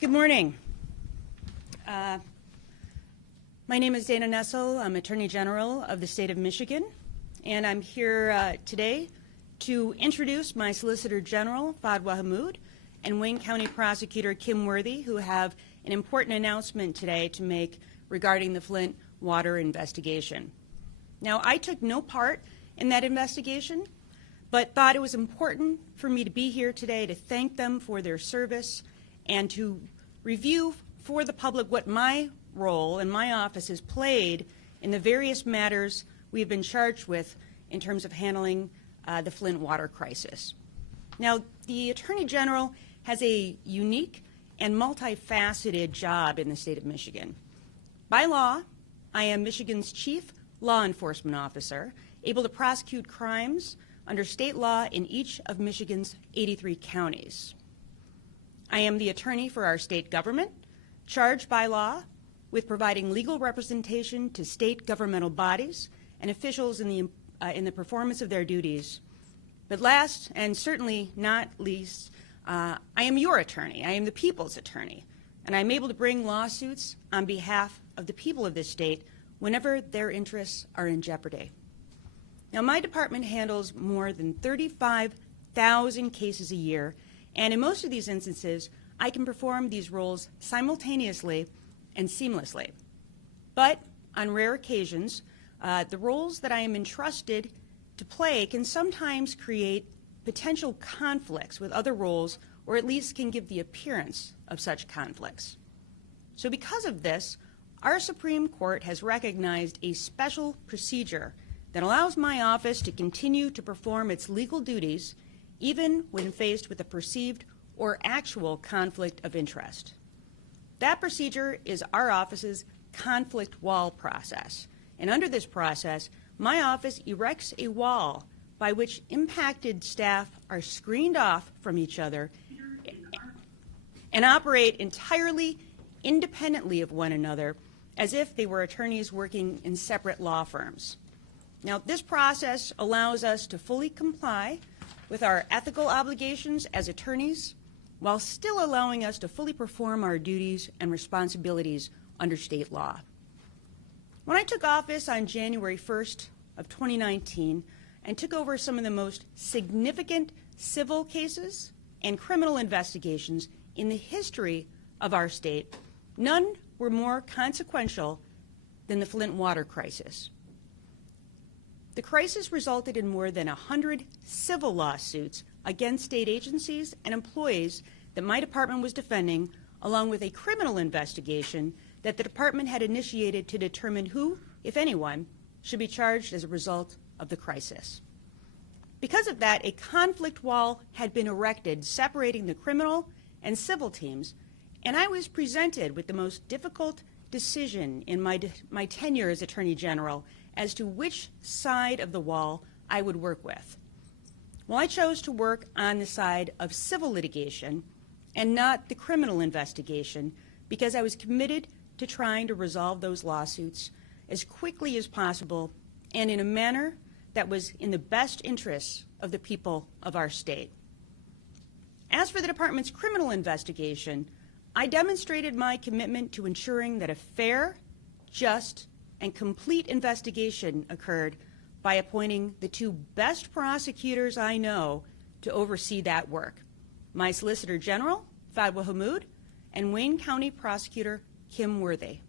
Good morning. My name is Dana Nessel. I'm Attorney General of the state of Michigan, and I'm here today to introduce my Solicitor General, Fadwa Hammoud, and Wayne County Prosecutor Kim Worthy, who have an important announcement today to make regarding the Flint water investigation. Now, I took no part in that investigation, but thought it was important for me to be here today to thank them for their service and to review for the public what my role and my office has played in the various matters we've been charged with in terms of handling the Flint water crisis. Now, the Attorney General has a unique and multifaceted job in the state of Michigan. By law, I am Michigan's chief law enforcement officer, able to prosecute crimes under state law in each of Michigan's 83 counties. I am the attorney for our state government, charged by law with providing legal representation to state governmental bodies and officials in the performance of their duties. But last, and certainly not least, I am your attorney. I am the people's attorney, and I'm able to bring lawsuits on behalf of the people of this state whenever their interests are in jeopardy. Now, my department handles more than 35,000 cases a year, and in most of these instances, I can perform these roles simultaneously and seamlessly. But on rare occasions, the roles that I am entrusted to play can sometimes create potential conflicts with other roles, or at least can give the appearance of such conflicts. So because of this, our Supreme Court has recognized a special procedure that allows my office to continue to perform its legal duties even when faced with a perceived or actual conflict of interest. That procedure is our office's conflict wall process. And under this process, my office erects a wall by which impacted staff are screened off from each other and operate entirely independently of one another as if they were attorneys working in separate law firms. Now, this process allows us to fully comply with our ethical obligations as attorneys while still allowing us to fully perform our duties and responsibilities under state law. When I took office on January 1st of 2019 and took over some of the most significant civil cases and criminal investigations in the history of our state, none were more consequential than the Flint water crisis. The crisis resulted in more than 100 civil lawsuits against state agencies and employees that my department was defending, along with a criminal investigation that the department had initiated to determine who, if anyone, should be charged as a result of the crisis. Because of that, a conflict wall had been erected separating the criminal and civil teams, and I was presented with the most difficult decision in my tenure as Attorney General as to which side of the wall I would work with. Well, I chose to work on the side of civil litigation and not the criminal investigation because I was committed to trying to resolve those lawsuits as quickly as possible and in a manner that was in the best interests of the people of our state. As for the department's criminal investigation, I demonstrated my commitment to ensuring that a fair, just, and complete investigation occurred by appointing the two best prosecutors I know to oversee that work, my Solicitor General, Fadwa Hammoud, and Wayne County Prosecutor Kim Worthy.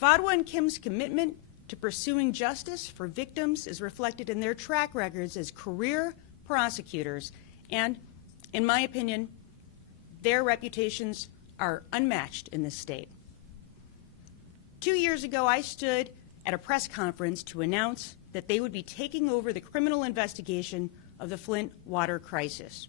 Fadwa and Kim's commitment to pursuing justice for victims is reflected in their track records as career prosecutors, and, in my opinion, their reputations are unmatched in this state. 2 years ago, I stood at a press conference to announce that they would be taking over the criminal investigation of the Flint water crisis.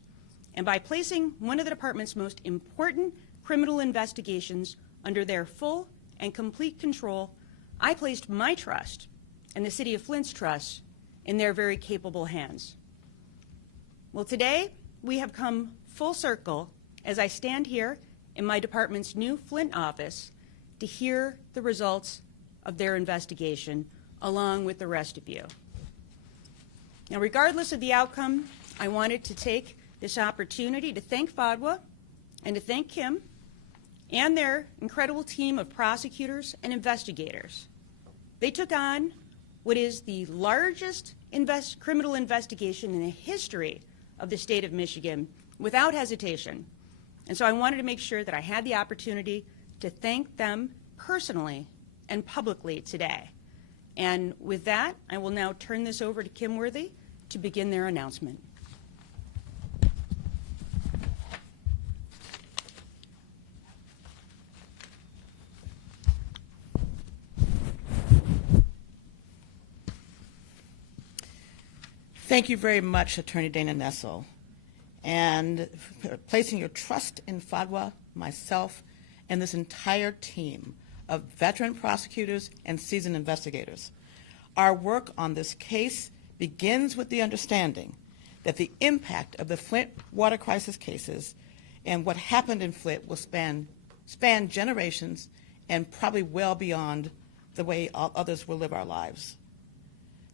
And by placing one of the department's most important criminal investigations under their full and complete control, I placed my trust and the City of Flint's trust in their very capable hands. Well, today we have come full circle as I stand here in my department's new Flint office to hear the results of their investigation along with the rest of you. Now, regardless of the outcome, I wanted to take this opportunity to thank Fadwa and to thank Kim and their incredible team of prosecutors and investigators. They took on what is the largest criminal investigation in the history of the state of Michigan without hesitation. And so I wanted to make sure that I had the opportunity to thank them personally and publicly today. And with that, I will now turn this over to Kim Worthy to begin their announcement. Thank you very much, Attorney Dana Nessel, and for placing your trust in FADWA, myself, and this entire team of veteran prosecutors and seasoned investigators. Our work on this case begins with the understanding that the impact of the Flint water crisis cases and what happened in Flint will span generations and probably well beyond the way others will live our lives.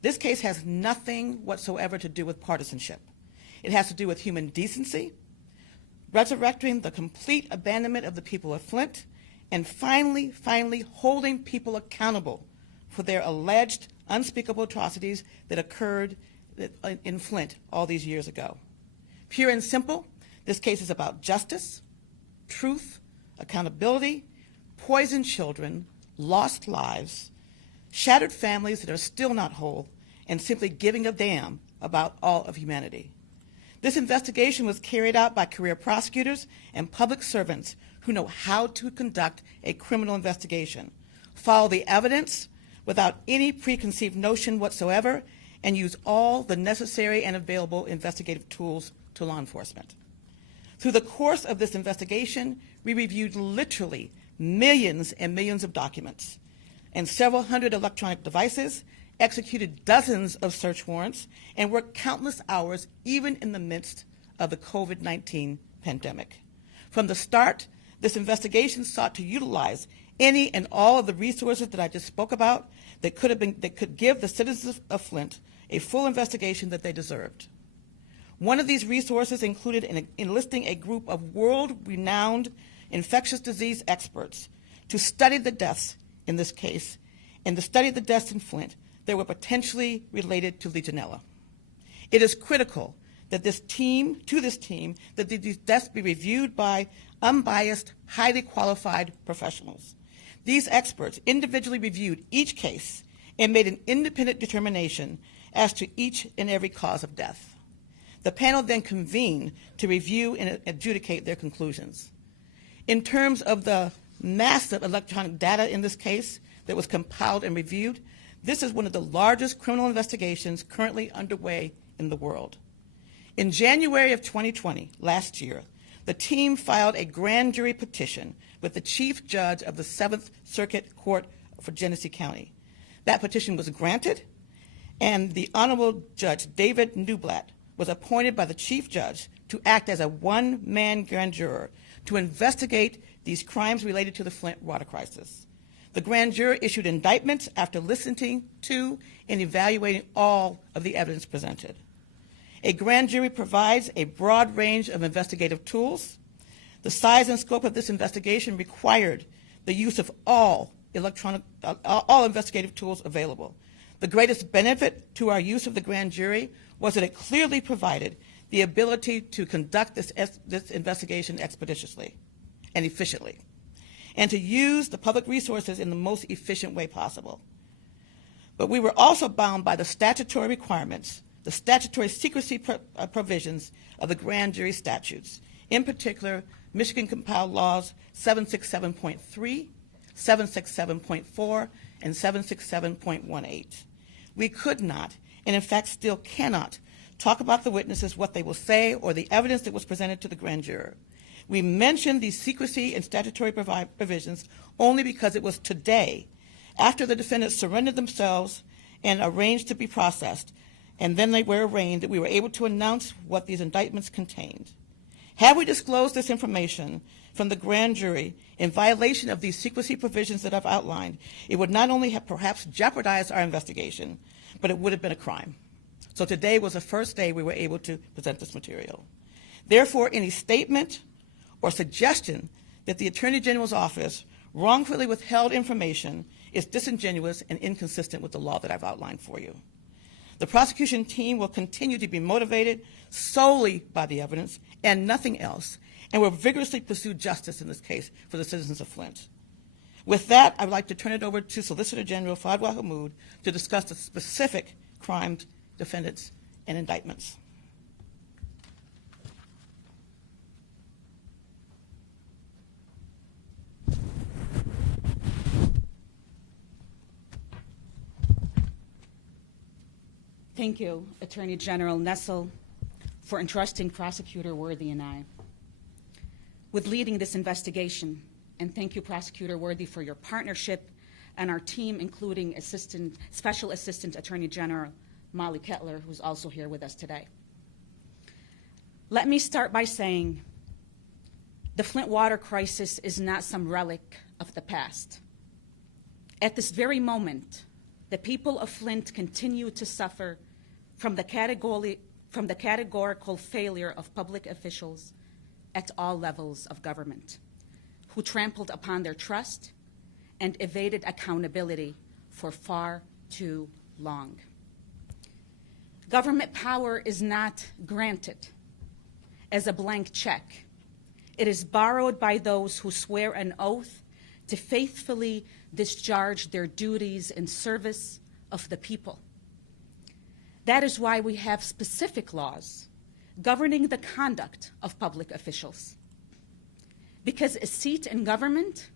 This case has nothing whatsoever to do with partisanship. It has to do with human decency, resurrecting the complete abandonment of the people of Flint, and finally holding people accountable for their alleged unspeakable atrocities that occurred in Flint all these years ago. Pure and simple, this case is about justice, truth, accountability, poisoned children, lost lives, shattered families that are still not whole, and simply giving a damn about all of humanity. This investigation was carried out by career prosecutors and public servants who know how to conduct a criminal investigation, follow the evidence without any preconceived notion whatsoever, and use all the necessary and available investigative tools to law enforcement. Through the course of this investigation, we reviewed literally millions and millions of documents and several hundred electronic devices, executed dozens of search warrants, and worked countless hours even in the midst of the COVID-19 pandemic. From the start, this investigation sought to utilize any and all of the resources that I just spoke about that could give the citizens of Flint a full investigation that they deserved. One of these resources included enlisting a group of world-renowned infectious disease experts to study the deaths in this case and to study the deaths in Flint that were potentially related to Legionella. It is critical that these deaths be reviewed by unbiased, highly qualified professionals. These experts individually reviewed each case and made an independent determination as to each and every cause of death. The panel then convened to review and adjudicate their conclusions. In terms of the massive electronic data in this case that was compiled and reviewed, this is one of the largest criminal investigations currently underway in the world. In January of 2020, last year, the team filed a grand jury petition with the chief judge of the 7th Circuit Court for Genesee County. That petition was granted, and the Honorable Judge David Newblatt was appointed by the chief judge to act as a one-man grand juror to investigate these crimes related to the Flint water crisis. The grand jury issued indictments after listening to and evaluating all of the evidence presented. A grand jury provides a broad range of investigative tools. The size and scope of this investigation required the use of all investigative tools available. The greatest benefit to our use of the grand jury was that it clearly provided the ability to conduct this investigation expeditiously and efficiently, and to use the public resources in the most efficient way possible. But we were also bound by the statutory requirements, the statutory secrecy provisions of the grand jury statutes, in particular, Michigan compiled laws 767.3, 767.4, and 767.18. We could not, and in fact still cannot, talk about the witnesses, what they will say, or the evidence that was presented to the grand juror. We mentioned these secrecy and statutory provisions only because it was today, after the defendants surrendered themselves and arranged to be processed, and then they were arraigned, that we were able to announce what these indictments contained. Had we disclosed this information from the grand jury in violation of these secrecy provisions that I've outlined, it would not only have perhaps jeopardized our investigation, but it would have been a crime. So today was the first day we were able to present this material. Therefore, any statement or suggestion that the Attorney General's office wrongfully withheld information is disingenuous and inconsistent with the law that I've outlined for you. The prosecution team will continue to be motivated solely by the evidence and nothing else, and will vigorously pursue justice in this case for the citizens of Flint. With that, I would like to turn it over to Solicitor General Fadwa Hammoud to discuss the specific crimes, defendants, and indictments. Thank you, Attorney General Nessel, for entrusting Prosecutor Worthy and I with leading this investigation. And thank you, Prosecutor Worthy, for your partnership and our team, including Special Assistant Attorney General Molly Kettler, who's also here with us today. Let me start by saying the Flint water crisis is not some relic of the past. At this very moment, the people of Flint continue to suffer from the categorical failure of public officials at all levels of government, who trampled upon their trust and evaded accountability for far too long. Government power is not granted as a blank check. It is borrowed by those who swear an oath to faithfully discharge their duties in service of the people. That is why we have specific laws governing the conduct of public officials. Because a seat in government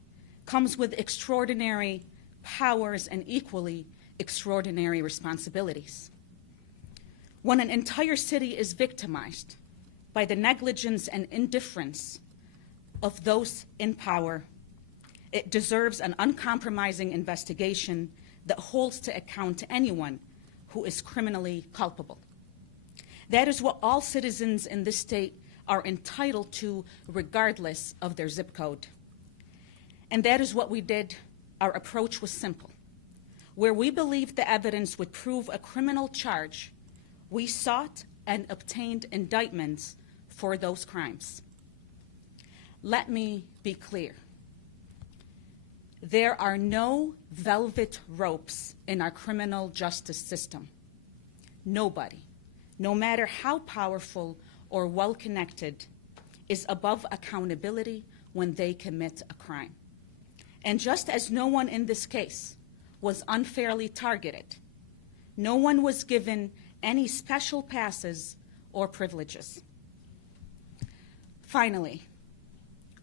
comes with extraordinary powers and equally extraordinary responsibilities. When an entire city is victimized by the negligence and indifference of those in power, it deserves an uncompromising investigation that holds to account anyone who is criminally culpable. That is what all citizens in this state are entitled to, regardless of their zip code. And that is what we did. Our approach was simple. Where we believed the evidence would prove a criminal charge, we sought and obtained indictments for those crimes. Let me be clear. There are no velvet ropes in our criminal justice system. Nobody, no matter how powerful or well-connected, is above accountability when they commit a crime. And just as no one in this case was unfairly targeted, no one was given any special passes or privileges. Finally,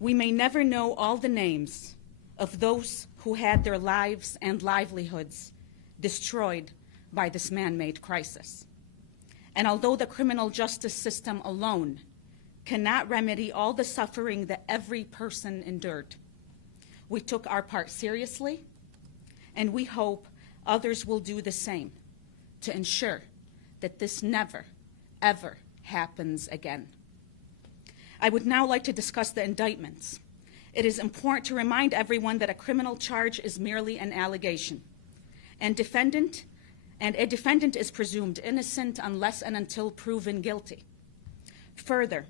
we may never know all the names of those who had their lives and livelihoods destroyed by this man-made crisis. And although the criminal justice system alone cannot remedy all the suffering that every person endured, we took our part seriously, and we hope others will do the same to ensure that this never, ever happens again. I would now like to discuss the indictments. It is important to remind everyone that a criminal charge is merely an allegation, and a defendant is presumed innocent unless and until proven guilty. Further,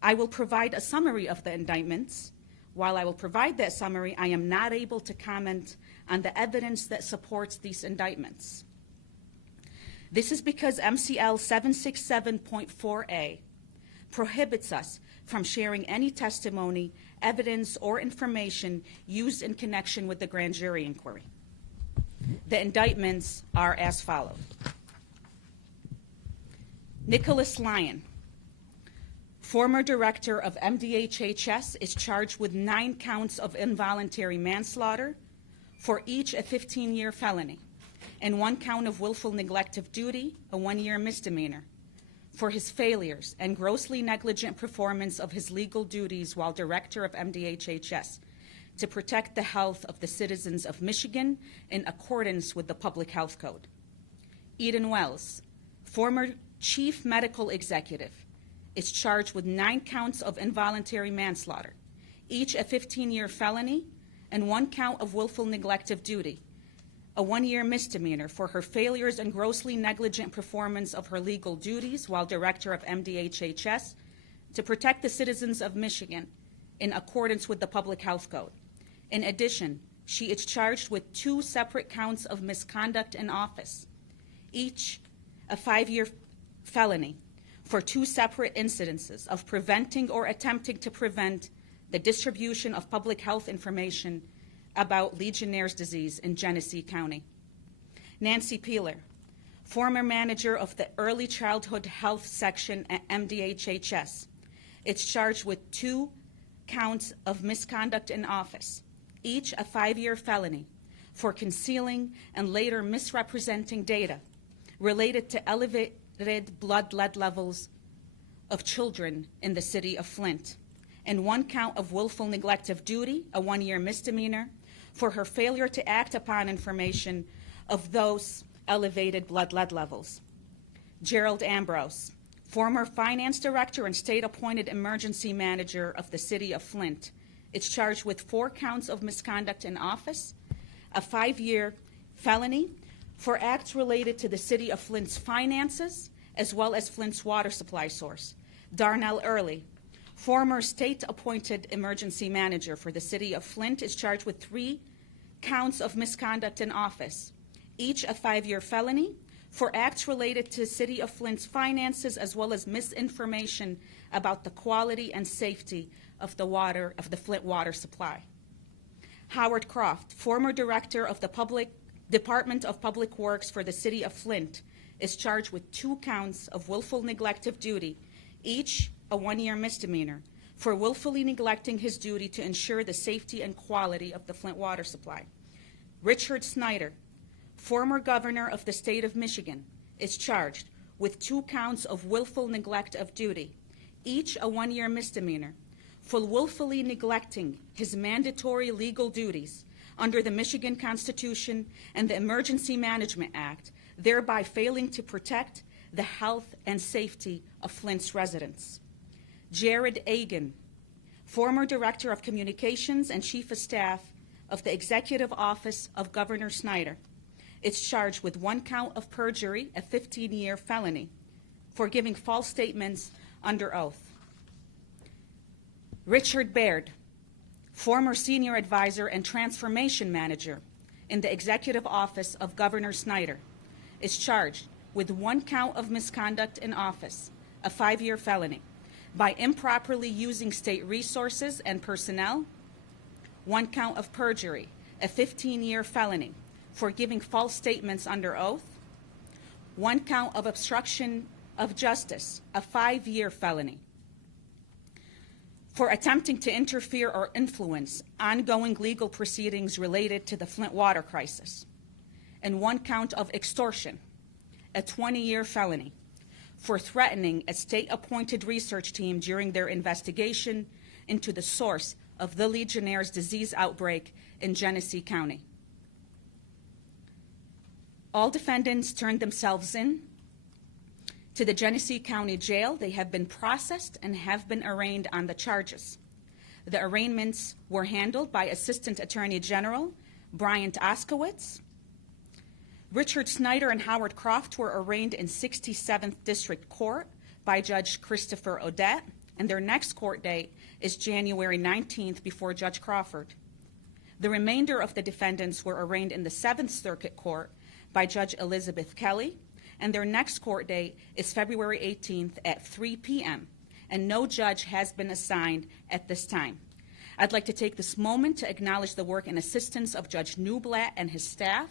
I will provide a summary of the indictments. While I will provide that summary, I am not able to comment on the evidence that supports these indictments. This is because MCL 767.4a prohibits us from sharing any testimony, evidence, or information used in connection with the grand jury inquiry. The indictments are as follows. Nicholas Lyon, former director of MDHHS, is charged with 9 counts of involuntary manslaughter, for each a 15-year felony, and 1 count of willful neglect of duty, a 1-year misdemeanor, for his failures and grossly negligent performance of his legal duties while director of MDHHS to protect the health of the citizens of Michigan in accordance with the Public Health Code. Eden Wells, former chief medical executive, is charged with 9 counts of involuntary manslaughter, each a 15-year felony, and 1 count of willful neglect of duty, a 1-year misdemeanor, for her failures and grossly negligent performance of her legal duties while director of MDHHS to protect the citizens of Michigan in accordance with the Public Health Code. In addition, she is charged with 2 separate counts of misconduct in office, each a 5-year felony for 2 separate incidences of preventing or attempting to prevent the distribution of public health information about Legionnaire's disease in Genesee County. Nancy Peeler, former manager of the Early Childhood Health Section at MDHHS, is charged with 2 counts of misconduct in office, each a 5-year felony for concealing and later misrepresenting data related to elevated blood lead levels of children in the city of Flint, and 1 count of willful neglect of duty, a 1-year misdemeanor, for her failure to act upon information of those elevated blood lead levels. Gerald Ambrose, former finance director and state-appointed emergency manager of the city of Flint, is charged with 4 counts of misconduct in office, a 5-year felony for acts related to the city of Flint's finances, as well as Flint's water supply source. Darnell Early, former state-appointed emergency manager for the city of Flint, is charged with 3 counts of misconduct in office, each a 5-year felony for acts related to City of Flint's finances, as well as misinformation about the quality and safety of the Flint water supply. Howard Croft, former director of the Department of Public Works for the City of Flint, is charged with 2 counts of willful neglect of duty, each a 1-year misdemeanor, for willfully neglecting his duty to ensure the safety and quality of the Flint water supply. Richard Snyder, former governor of the state of Michigan, is charged with 2 counts of willful neglect of duty, each a 1-year misdemeanor, for willfully neglecting his mandatory legal duties under the Michigan Constitution and the Emergency Management Act, thereby failing to protect the health and safety of Flint's residents. Jared Agan, former director of communications and chief of staff of the Executive Office of Governor Snyder, is charged with 1 count of perjury, a 15-year felony, for giving false statements under oath. Richard Baird, former senior advisor and transformation manager in the Executive Office of Governor Snyder, is charged with 1 count of misconduct in office, a 5-year felony, by improperly using state resources and personnel, 1 count of perjury, a 15-year felony, for giving false statements under oath, 1 count of obstruction of justice, a 5-year felony, for attempting to interfere or influence ongoing legal proceedings related to the Flint water crisis, and 1 count of extortion, a 20-year felony, for threatening a state-appointed research team during their investigation into the source of the Legionnaire's disease outbreak in Genesee County. All defendants turned themselves in to the Genesee County Jail. They have been processed and have been arraigned on the charges. The arraignments were handled by Assistant Attorney General Bryant Oskowitz. Richard Snyder and Howard Croft were arraigned in 67th District Court by Judge Christopher Odette, and their next court date is January 19th before Judge Crawford. The remainder of the defendants were arraigned in the 7th Circuit Court by Judge Elizabeth Kelly, and their next court date is February 18th at 3 p.m., and no judge has been assigned at this time. I'd like to take this moment to acknowledge the work and assistance of Judge Newblatt and his staff,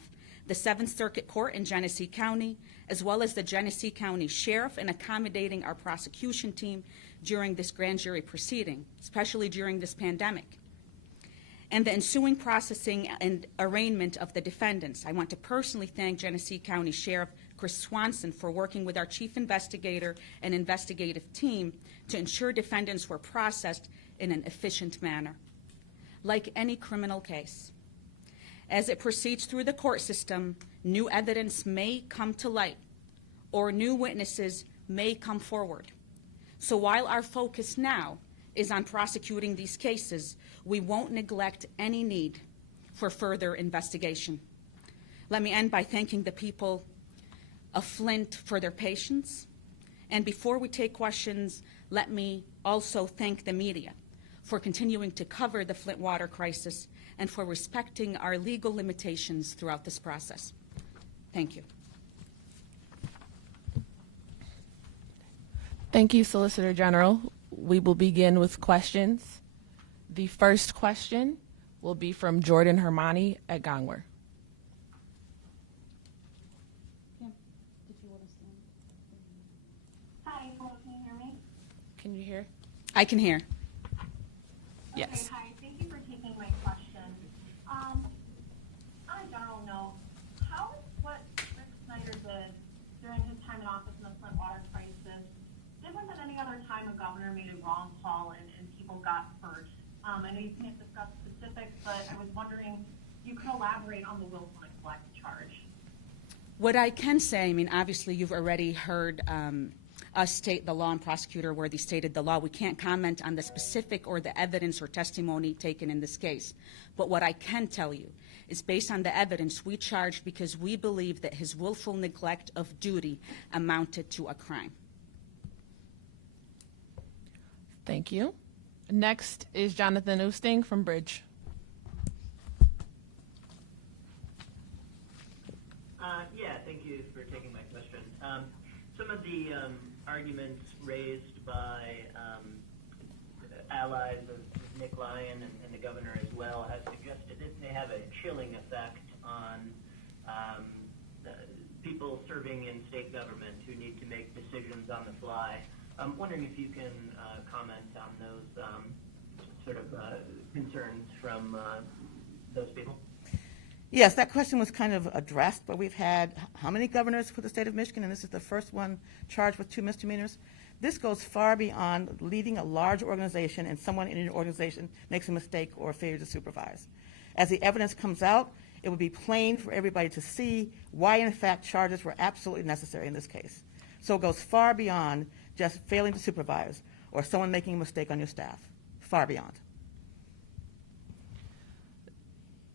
the 7th Circuit Court in Genesee County, as well as the Genesee County Sheriff in accommodating our prosecution team during this grand jury proceeding, especially during this pandemic, and the ensuing processing and arraignment of the defendants. I want to personally thank Genesee County Sheriff Chris Swanson for working with our chief investigator and investigative team to ensure defendants were processed in an efficient manner. Like any criminal case, as it proceeds through the court system, new evidence may come to light or new witnesses may come forward. So while our focus now is on prosecuting these cases, we won't neglect any need for further investigation. Let me end by thanking the people of Flint for their patience. And before we take questions, let me also thank the media for continuing to cover the Flint water crisis, and for respecting our legal limitations throughout this process. Thank you. Thank you, Solicitor General. We will begin with questions. The first question will be from Jordan Hermani at Gongwer. Hi, hello, can you hear me? Can you hear? I can hear. Yes. Okay, hi, thank you for taking my question. On a general note, how is what Rick Snyder did during his time in office in the Flint water crisis different than any other time a governor made a wrong call and people got hurt? I know you can't discuss specifics, but I was wondering if you could elaborate on the willful neglect charge. What I can say, I mean, obviously you've already heard us state the law and prosecutor Worthy stated the law. We can't comment on the specific or the evidence or testimony taken in this case. But what I can tell you is based on the evidence we charged because we believe that his willful neglect of duty amounted to a crime. Thank you. Next is Jonathan Oosting from Bridge. Yeah, thank you for taking my question. Some of the arguments raised by allies of Nick Lyon and the governor as well have suggested it may have a chilling effect on people serving in state government who need to make decisions on the fly. I'm wondering if you can comment on those sort of concerns from those people. Yes, that question was kind of addressed, but we've had how many governors for the state of Michigan, and this is the first one charged with 2 misdemeanors. This goes far beyond leading a large organization and someone in your organization makes a mistake or a failure to supervise. As the evidence comes out, it would be plain for everybody to see why, in fact, charges were absolutely necessary in this case. So it goes far beyond just failing to supervise or someone making a mistake on your staff. Far beyond.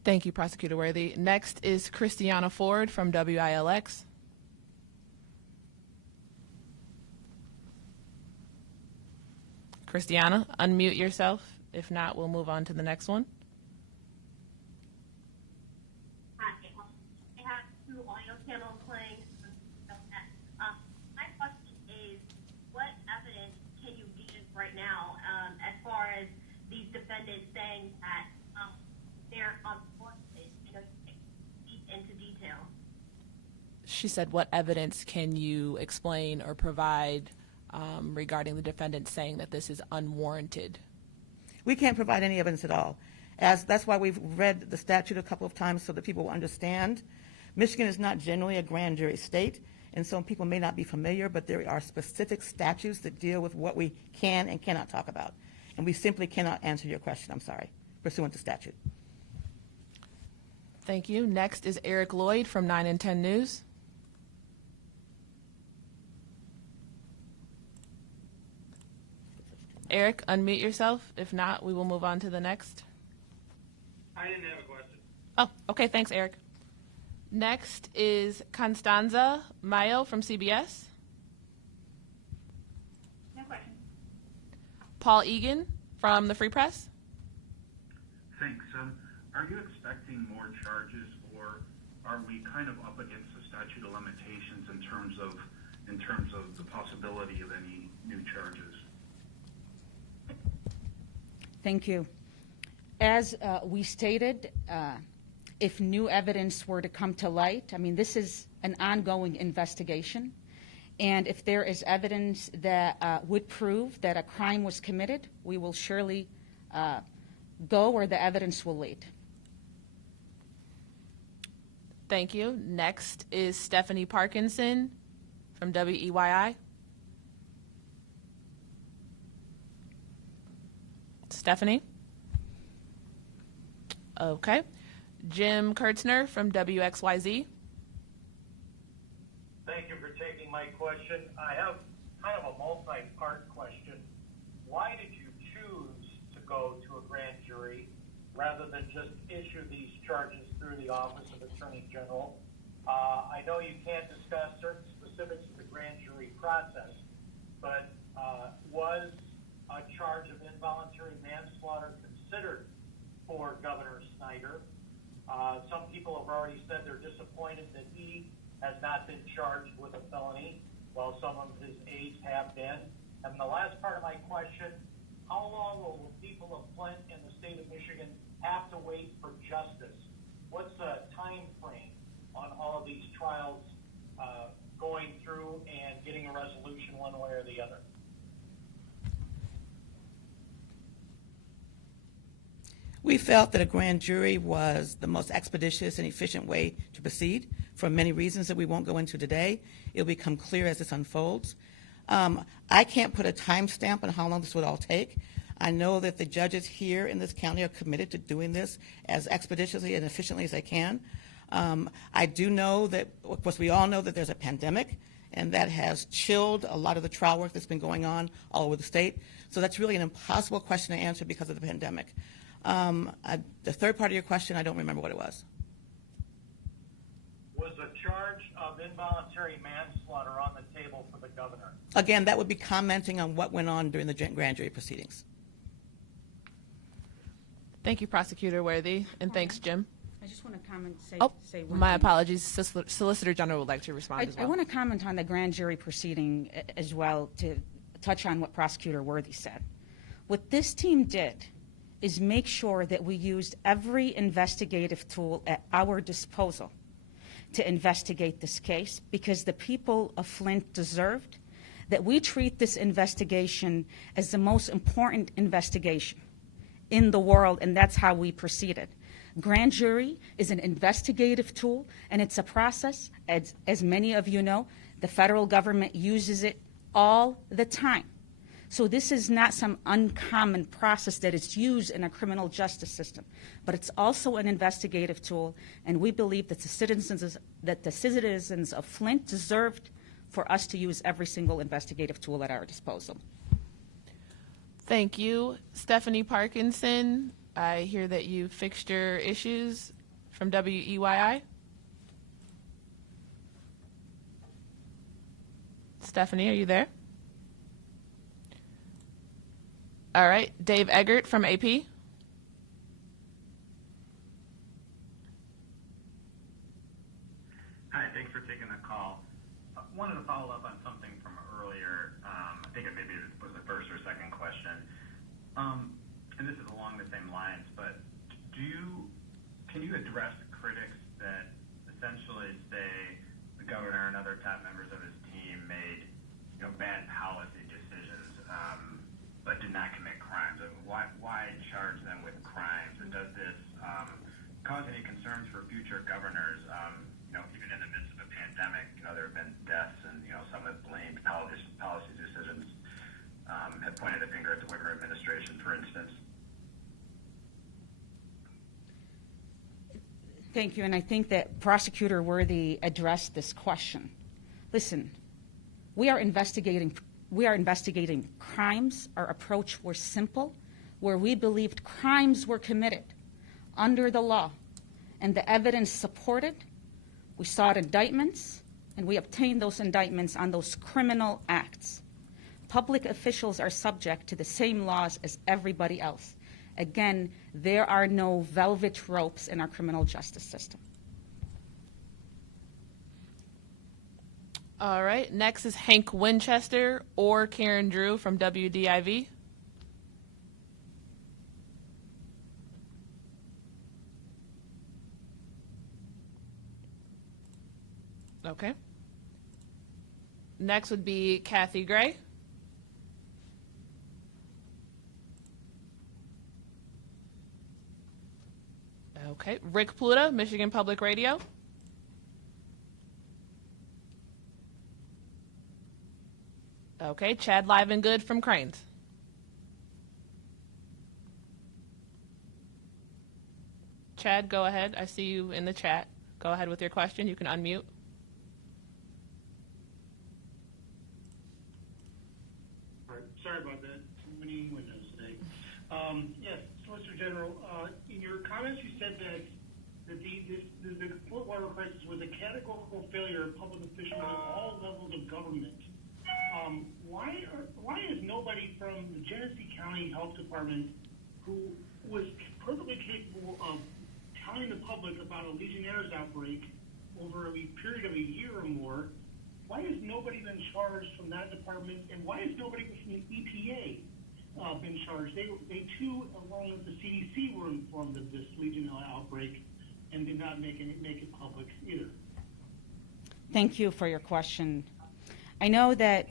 Thank you, Prosecutor Worthy. Next is Christiana Ford from WILX. Christiana, unmute yourself. If not, we'll move on to the next one. Hi, I have 2 audio channels playing. My question is, what evidence can you give right now as far as these defendants saying that they're unfortunate, into detail? She said, what evidence can you explain or provide regarding the defendant saying that this is unwarranted? We can't provide any evidence at all. That's why we've read the statute a couple of times so that people will understand. Michigan is not generally a grand jury state, and some people may not be familiar, but there are specific statutes that deal with what we can and cannot talk about. And we simply cannot answer your question, I'm sorry, pursuant to statute. Thank you. Next is Eric Lloyd from 9 and 10 News. Eric, unmute yourself. If not, we will move on to the next. I didn't have a question. Oh, okay. Thanks, Eric. Next is Constanza Mayo from CBS. No question. Paul Egan from the Free Press. Thanks. Are you expecting more charges, or are we kind of up against the statute of limitations in terms of the possibility of any new charges? Thank you. As we stated, if new evidence were to come to light, I mean, this is an ongoing investigation, and if there is evidence that would prove that a crime was committed, we will surely go where the evidence will lead. Thank you. Next is Stephanie Parkinson from WEYI. Stephanie? Okay. Jim Kurtzner from WXYZ. Thank you for taking my question. I have kind of a multi-part question. Why did you choose to go to a grand jury rather than just issue these charges through the Office of Attorney General? I know you can't discuss certain specifics of the grand jury process, but was a charge of involuntary manslaughter considered for Governor Snyder. Some people have already said they're disappointed that he has not been charged with a felony, while some of his aides have been. And the last part of my question, how long will the people of Flint and the state of Michigan have to wait for justice? What's the time frame on all of these trials going through and getting a resolution one way or the other? We felt that a grand jury was the most expeditious and efficient way to proceed for many reasons that we won't go into today. It'll become clear as this unfolds. I can't put a timestamp on how long this would all take. I know that the judges here in this county are committed to doing this as expeditiously and efficiently as they can. I do know that, of course, we all know that there's a pandemic, and that has chilled a lot of the trial work that's been going on all over the state. So that's really an impossible question to answer because of the pandemic. The third part of your question, I don't remember what it was. Was a charge of involuntary manslaughter on the table for the governor? Again, that would be commenting on what went on during the grand jury proceedings. Thank you, Prosecutor Worthy, and thanks, Jim. I just want to comment, say one My thing. apologies. Solicitor General would like to respond as well. I want to comment on the grand jury proceeding as well, to touch on what Prosecutor Worthy said. What this team did is make sure that we used every investigative tool at our disposal to investigate this case, because the people of Flint deserved that we treat this investigation as the most important investigation in the world, and that's how we proceeded. Grand jury is an investigative tool, and it's a process, as many of you know, the federal government uses it all the time. So this is not some uncommon process that is used in a criminal justice system, but it's also an investigative tool, and we believe that the citizens of Flint deserved for us to use every single investigative tool at our disposal. Thank you. Stephanie Parkinson, I hear that you fixed your issues from WEYI. Stephanie, are you there? All right, Dave Eggert from AP. Hi, thanks for taking the call. Wanted to follow up on something from earlier. I think it maybe was the first or second question. And this is along the same lines, but can you address the critics that essentially say the governor and other top members of his team made, bad policy decisions, but did not commit crimes? Why charge them with crimes? And does this cause any concerns for future governors? Even in the midst of a pandemic, there have been deaths, and some have blamed policy decisions, have pointed a finger at the Whitmer administration, for instance. Thank you, and I think that Prosecutor Worthy addressed this question. Listen, we are investigating crimes. Our approach was simple, where we believed crimes were committed under the law, and the evidence supported. We sought indictments, and we obtained those indictments on those criminal acts. Public officials are subject to the same laws as everybody else. Again, there are no velvet ropes in our criminal justice system. All right, next is Hank Winchester or Karen Drew from WDIV. Okay. Next would be Kathy Gray. Okay, Rick Pluta, Michigan Public Radio. Okay, Chad Livengood from Cranes. Chad, go ahead. I see you in the chat. Go ahead with your question. You can unmute. Sorry about that. Too many windows today. Yes, Solicitor General, in your comments you said that the Flint water crisis was a categorical failure of public officials at all levels of government. why is nobody from the Genesee County Health Department, who was perfectly capable of telling the public about a Legionnaires outbreak over a period of a year or more, why has nobody been charged from that department, and why has nobody from the EPA been charged? They too, along with the CDC, were informed of this Legionella outbreak and did not make it public either. Thank you for your question. I know that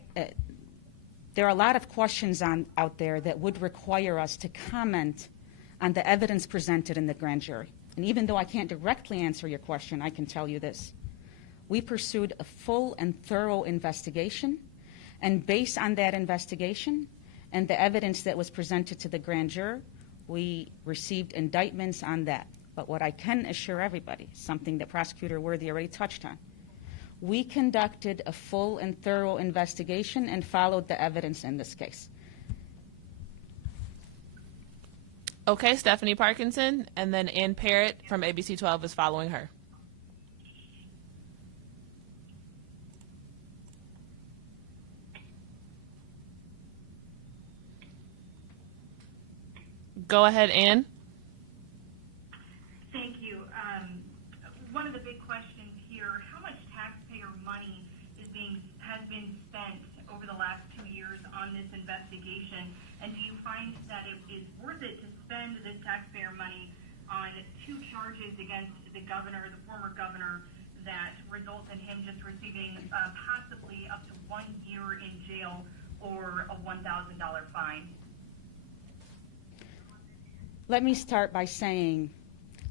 there are a lot of questions out there that would require us to comment on the evidence presented in the grand jury. And even though I can't directly answer your question, I can tell you this. We pursued a full and thorough investigation, and based on that investigation and the evidence that was presented to the grand juror, we received indictments on that. But what I can assure everybody, something that Prosecutor Worthy already touched on, we conducted a full and thorough investigation and followed the evidence in this case. Okay, Stephanie Parkinson, and then Ann Parrott from ABC 12 is following her. Go ahead, Ann. Thank you. One of the big questions here, how much taxpayer money has been spent over the last 2 years on this investigation? And do you find that it is worth it to spend this taxpayer money on 2 charges against the governor, the former governor, that result in him just receiving possibly up to 1 year in jail or a $1,000 fine? Let me start by saying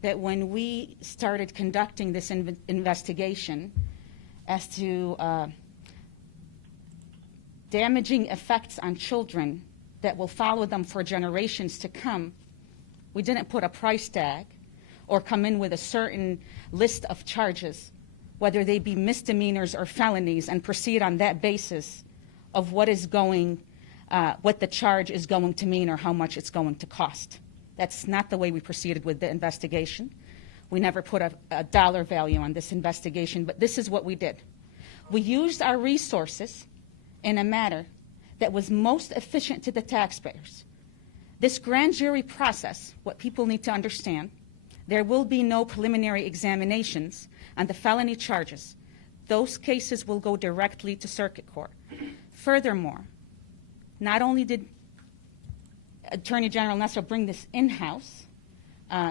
that when we started conducting this investigation as to damaging effects on children that will follow them for generations to come, we didn't put a price tag or come in with a certain list of charges, whether they be misdemeanors or felonies, and proceed on that basis of what the charge is going to mean or how much it's going to cost. That's not the way we proceeded with the investigation. We never put a dollar value on this investigation, but this is what we did. We used our resources in a manner that was most efficient to the taxpayers. This grand jury process, what people need to understand, there will be no preliminary examinations on the felony charges. Those cases will go directly to circuit court. Furthermore, not only did Attorney General Nessel bring this in-house,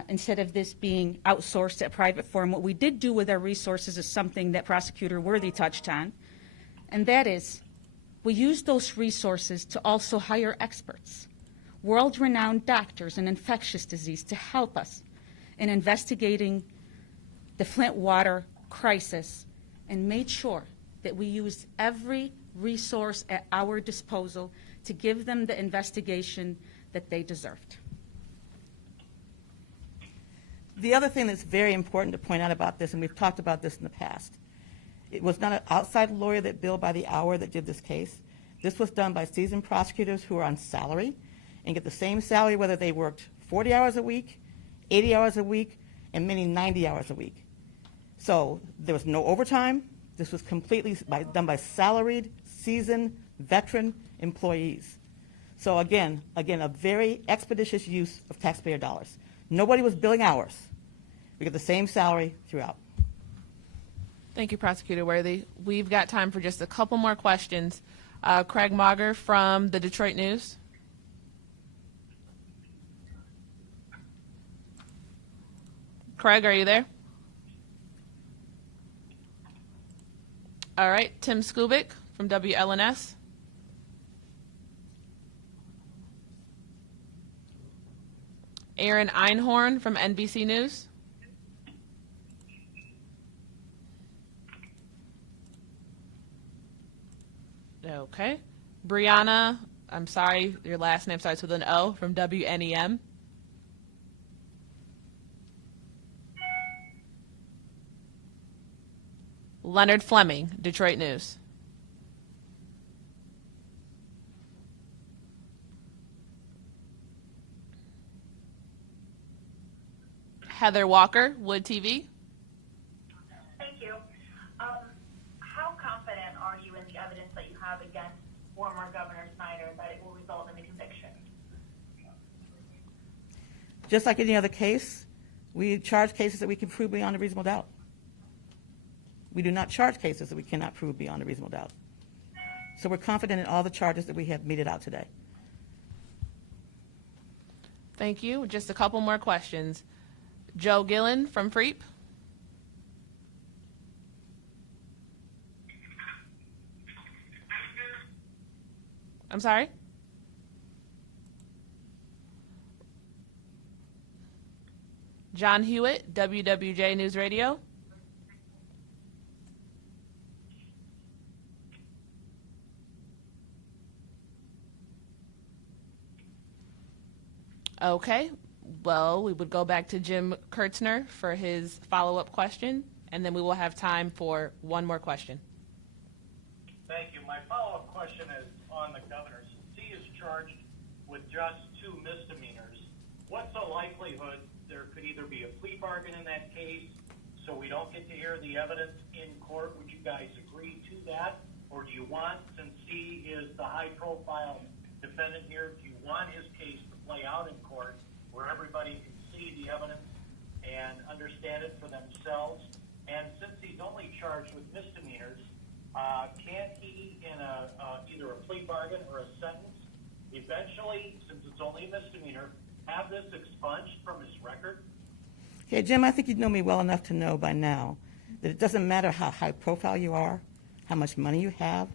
instead of this being outsourced at private firm, what we did do with our resources is something that Prosecutor Worthy touched on, and that is we used those resources to also hire experts, world-renowned doctors in infectious disease, to help us in investigating the Flint water crisis, and made sure that we used every resource at our disposal to give them the investigation that they deserved. The other thing that's very important to point out about this, and we've talked about this in the past, it was not an outside lawyer that billed by the hour that did this case. This was done by seasoned prosecutors who are on salary and get the same salary whether they worked 40 hours a week, 80 hours a week, and many 90 hours a week. So there was no overtime. This was completely done by salaried, seasoned, veteran employees. So again, a very expeditious use of taxpayer dollars. Nobody was billing hours. We get the same salary throughout. Thank you, Prosecutor Worthy. We've got time for just a couple more questions. Craig Mauger from the Detroit News. Craig, are you there? All right, Tim Skubic from WLNS. Aaron Einhorn from NBC News. Okay. Brianna, I'm sorry, your last name starts with an O, from WNEM. Leonard Fleming, Detroit News. Heather Walker, Wood TV. Thank you. How confident are you in the evidence that you have against former Governor Snyder that it will result in a conviction? Just like any other case, we charge cases that we can prove beyond a reasonable doubt. We do not charge cases that we cannot prove beyond a reasonable doubt. So we're confident in all the charges that we have meted out today. Thank you. Just a couple more questions. Joe Gillen from FREEP. I'm sorry? John Hewitt, WWJ News Radio. Okay. Well, we would go back to Jim Kurtzner for his follow-up question, and then we will have time for one more question. Thank you. My follow-up question is on the governor. Since he is charged with just 2 misdemeanors, what's the likelihood there could either be a plea bargain in that case, so we don't get to hear the evidence in court? Would you guys agree to that? Or do you want, since he is the high-profile defendant here, do you want his case to play out in court where everybody can see the evidence and understand it for themselves? And since he's only charged with misdemeanors, can't he, in either a plea bargain or a sentence, eventually, since it's only a misdemeanor, have this expunged from his record? Okay, Jim, I think you know me well enough to know by now that it doesn't matter how high profile you are, how much money you have,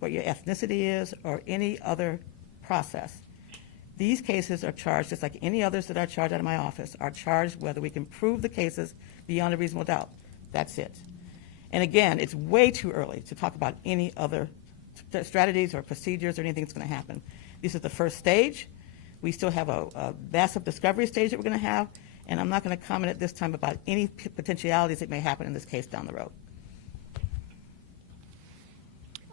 what your ethnicity is, or any other process. These cases are charged just like any others that are charged out of my office, are charged whether we can prove the cases beyond a reasonable doubt. That's it. And again, it's way too early to talk about any other strategies or procedures or anything that's going to happen. This is the first stage. We still have a massive discovery stage that we're going to have, and I'm not going to comment at this time about any potentialities that may happen in this case down the road.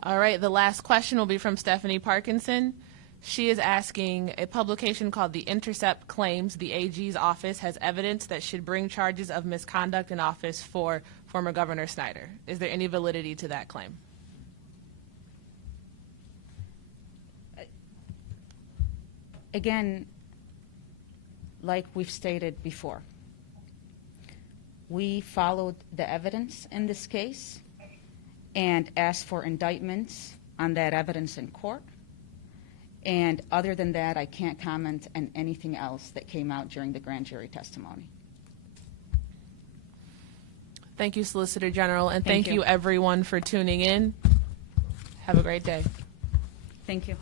All right, the last question will be from Stephanie Parkinson. She is asking, a publication called The Intercept claims the AG's office has evidence that should bring charges of misconduct in office for former Governor Snyder. Is there any validity to that claim? Again, like we've stated before, we followed the evidence in this case and asked for indictments on that evidence in court. And other than that, I can't comment on anything else that came out during the grand jury testimony. Thank you, Solicitor General, and Thank thank you. you everyone for tuning in. Have a great day. Thank you.